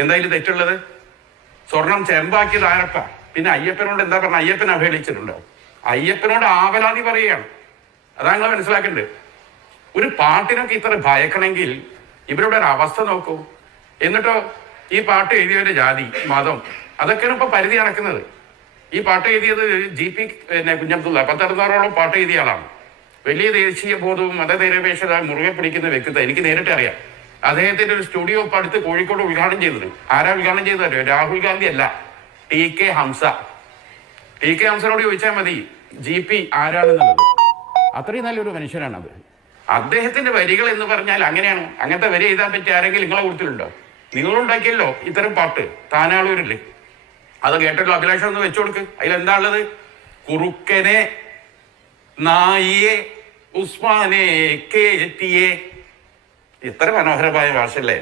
എന്തായാലും തെറ്റുള്ളത്? സ്വർണം ചെമ്പാക്കിയത് ആരപ്പ? പിന്നെ അയ്യപ്പനോട് എന്താ പറഞ്ഞ? അയ്യപ്പൻ അവഹേളിച്ചിട്ടുണ്ടോ? അയ്യപ്പനോട് ആവലാതി പറയുകയാണ്. അതാ നിങ്ങൾ മനസ്സിലാക്കേണ്ടത്. ഒരു പാട്ടിനൊക്കെ ഇത്ര ഭയക്കണമെങ്കിൽ ഇവരുടെ ഒരു അവസ്ഥ നോക്കൂ. എന്നിട്ടോ ഈ പാട്ട് എഴുതിയവരുടെ ജാതി, മതം, അതൊക്കെയാണ് ഇപ്പൊ പരിധി നടക്കുന്നത്. ഈ പാട്ട് എഴുതിയത് GP കുഞ്ഞബ്ദുള്ള, 10-16ഓളം പാട്ട് എഴുതിയ ആളാണ്. വലിയ ദേശീയ ബോധവും മതനിരപേക്ഷത മുറുകെ പിടിക്കുന്ന വ്യക്തിത്വം. എനിക്ക് നേരിട്ട് അറിയാം. അദ്ദേഹത്തിന്റെ ഒരു സ്റ്റുഡിയോ ഇപ്പൊ അടുത്ത് കോഴിക്കോട് ഉദ്ഘാടനം ചെയ്തത് ആരാ ഉദ്ഘാടനം ചെയ്തത്? രാഹുൽ ഗാന്ധി അല്ല, TK ഹംസ. TK ഹംസനോട് ചോദിച്ചാൽ മതി GP ആരാണെന്നുള്ളത്. അത്രയും നല്ലൊരു മനുഷ്യനാണ്. അദ്ദേഹത്തിന്റെ വരികൾ എന്ന് പറഞ്ഞാൽ അങ്ങനെയാണ്. അങ്ങനത്തെ വരി എഴുതാൻ പറ്റിയ ആരെങ്കിലും നിങ്ങളെ കൊടുത്തിട്ടുണ്ടോ? നിങ്ങളുണ്ടാക്കിയല്ലോ ഇത്തരം പാട്ട് താനാളൂരില്ലേ? അത് കേട്ടല്ലോ. അഭിലാഷം ഒന്ന് വെച്ചു കൊടുക്ക്. അതിലെന്താ ഉള്ളത്? കുറുക്കനെ, നായിയെ, ഉസ്മാനെ, കേറ്റിയെ. ഇത്ര മനോഹരമായ ഭാഷയല്ലേ?